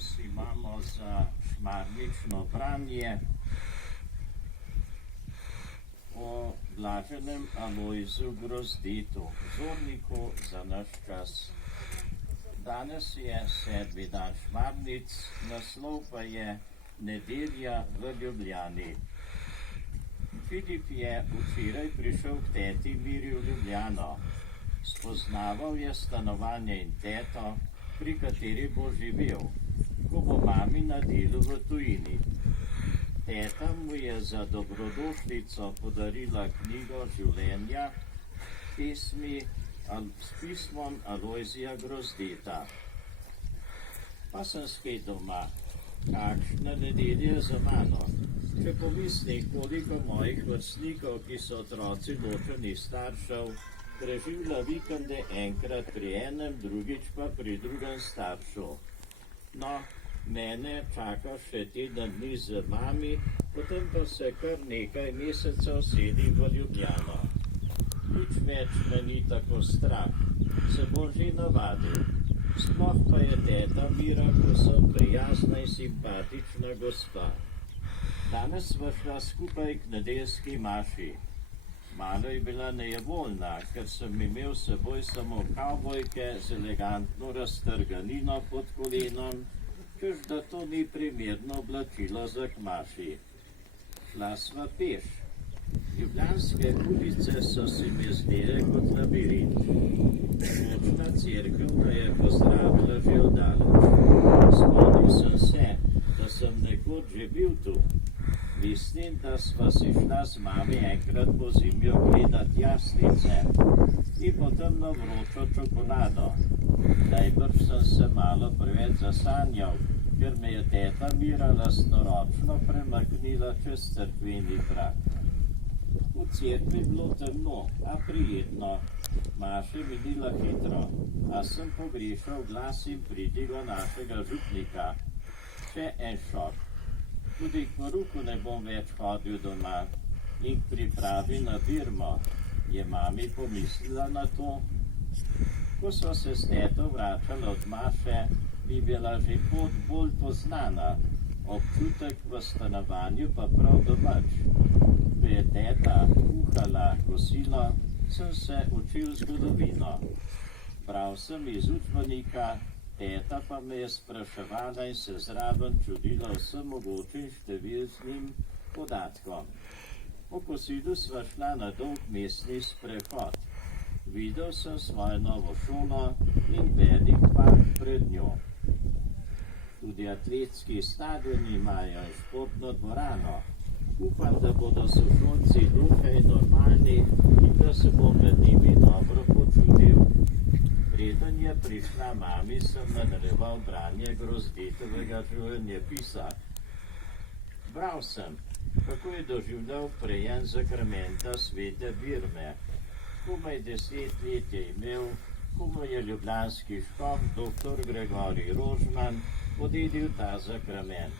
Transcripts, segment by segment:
Letos imamo za šmarnično branje o blaženem Alojzu Grozdetu, vzorniku za naš čas. Danes je 7. dan šmarnic, naslov pa je Nedelja v Ljubljani. Filip je včeraj prišel k teti Miri v Ljubljano. Spoznaval je stanovanje in teto, pri kateri bo živel, ko bo mami na delu v tujini. Teta mu je za dobrodošlico podarila knjigo življenja, s pismom Alojzija Grozdeta. Pa sem spet doma. Kakšna nedelja za mano. Če pomislim, koliko mojih vrstnikov, ki so otroci ločenih staršev, preživlja vikende enkrat pri enem, drugič pa pri drugem staršu. No, mene čaka še teden dni z mami, potem pa se kar nekaj mesecev sedim v Ljubljano. Nič več me ni tako strah, se bom že navadil. Sploh pa je teta Mira povsem prijazna in simpatična gospa. Danes sva šla skupaj k nedeljski maši. Malo je bila nejevoljna, ker sem imel s seboj samo kavbojke z elegantno raztrganino pod kolenom, češ da to ni primerno oblačilo za k maši. Šla sva peš. Ljubljanske ulice so se mi zdele kot labirint. Močna cerkev me je pozdravila že oddaleč. Spomnil sem se, da sem nekoč že bil tu. Mislim, da sva si šla z mami enkrat po zimju gledat jaslice in potem na vročo čokolado. Najbrž sem se malo preveč zasanjal, ker me je teta Mira lastnoročno premaknila čez cerkveni prag. V cerkvi bilo temno, a prijetno. Maša je minila hitro, a sem pogrešal glas in pridigo našega župnika. Še en šok. Tudi k poruku ne bom več hodil doma in k pripravi na birmo. Je mami pomislila na to? Ko so se s teto vračali od maše, mi bila že pot bolj poznana, občutek v stanovanju pa prav domač. Ko je teta kuhala kosilo, sem se učil zgodovino. Bral sem iz učbenika, teta pa me je spraševala in se zraven čudila vsem mogočim številčnim podatkom. Po kosilu sva šla na dolg mestni sprehod. Videl sem svojo novo šolo in velik park pred njo. Tudi atletski stadioni imajo športno dvorano. Upam, da bodo sošolci dokaj normalni in da se bom med njimi dobro počutil. Preden je prišla mami, sem nadaljeval branje Grozdetovega življenjepisa. Bral sem, kako je doživljal prejem zakramenta svete Birme. Komaj 10 let je imel, ko mu je ljubljanski škof dr. Gregorij Rožman podelil ta zakrament.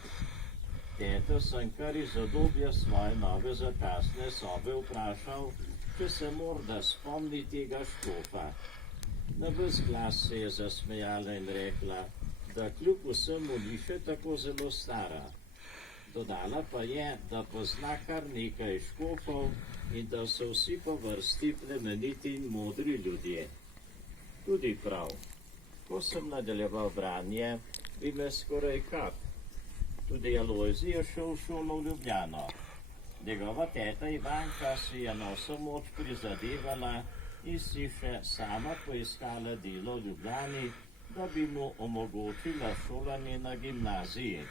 Teto sem kar iz obdobja svoje nove začasne sobe vprašal, če se morda spomni tega škofa. Na ves glas se je zasmejala in rekla, da kljub vsemu ni še tako zelo stara. Dodala pa je, da pozna kar nekaj škofov in da so vsi po vrsti plemeniti in modri ljudje. Tudi prav. Ko sem nadaljeval branje, bi me skoraj kap. Tudi Alojzij je šel v šolo v Ljubljano. Njegova teta Ivanka si je na vso moč prizadevala in si še sama poiskala delo v Ljubljani, da bi mu omogočila šolanje na gimnaziji.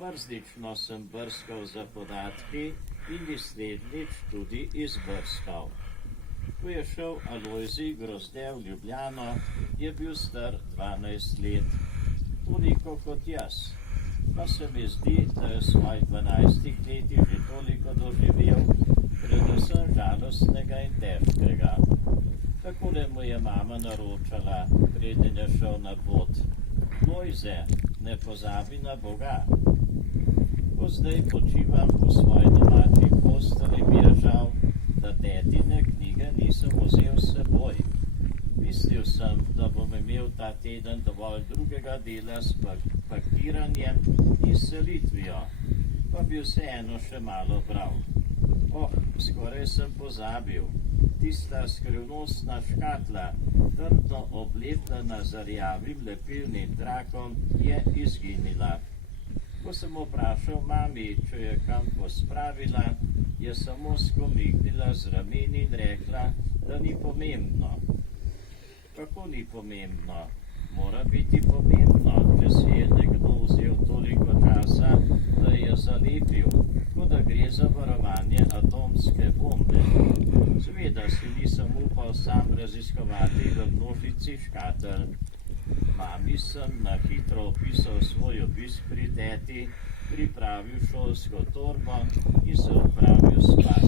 Mrzlično sem brskal za podatki in naslednjič tudi izbrskal. Ko je šel Alojzij Grozde v Ljubljano, je bil star 12 let, toliko kot jaz. Pa se mi zdi, da je v svojih 12 letih že toliko doživel, predvsem žalostnega in težkega. Takole mu je mama naročala, preden je šel na pot. Lojze, ne pozabi na Boga. Ko zdaj počivam v svoji domači posteli, mi je žal, da tetine knjige nisem vzel s seboj. Mislil sem, da bom imel ta teden dovolj drugega dela s pakiranjem in selitvijo, pa bi vseeno še malo bral. Skoraj sem pozabil. Tista skrivnostna škatla, trdno oblepljena z rjavim lepilnim trakom, je izginila. Ko sem vprašal mami, če je kam pospravila, je samo skomignila z rameni in rekla, da ni pomembno. Kako ni pomembno? Mora biti pomembno, če si je nekdo vzel toliko časa, da je zalepil, kot da gre za varovanje atomske bombe. Seveda si nisem upal sam raziskovati v množici škatel. Mami sem na hitro opisal svoj obisk pri teti, pripravil šolsko torbo in se odpravil spat.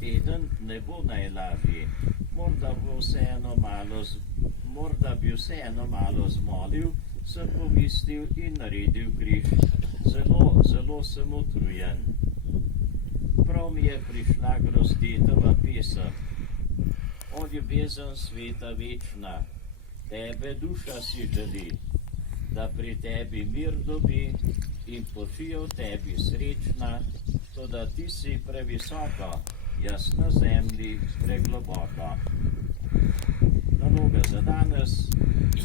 Teden ne bo najlažji, morda bi vseeno malo zmolil, sem pomislil in naredil križ. Zelo sem utrujen. Prav mi je prišla Grozdetova pesem. O ljubezen sveta večna, tebe duša si želi, da pri tebi mir dobi in počiva v tebi srečna, toda ti si previsoko, jaz na zemlji pregloboko. Naloga za danes: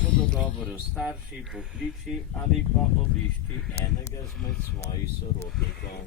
po dogovoru s starši pokliči ali pa obišči enega izmed svojih sorodnikov.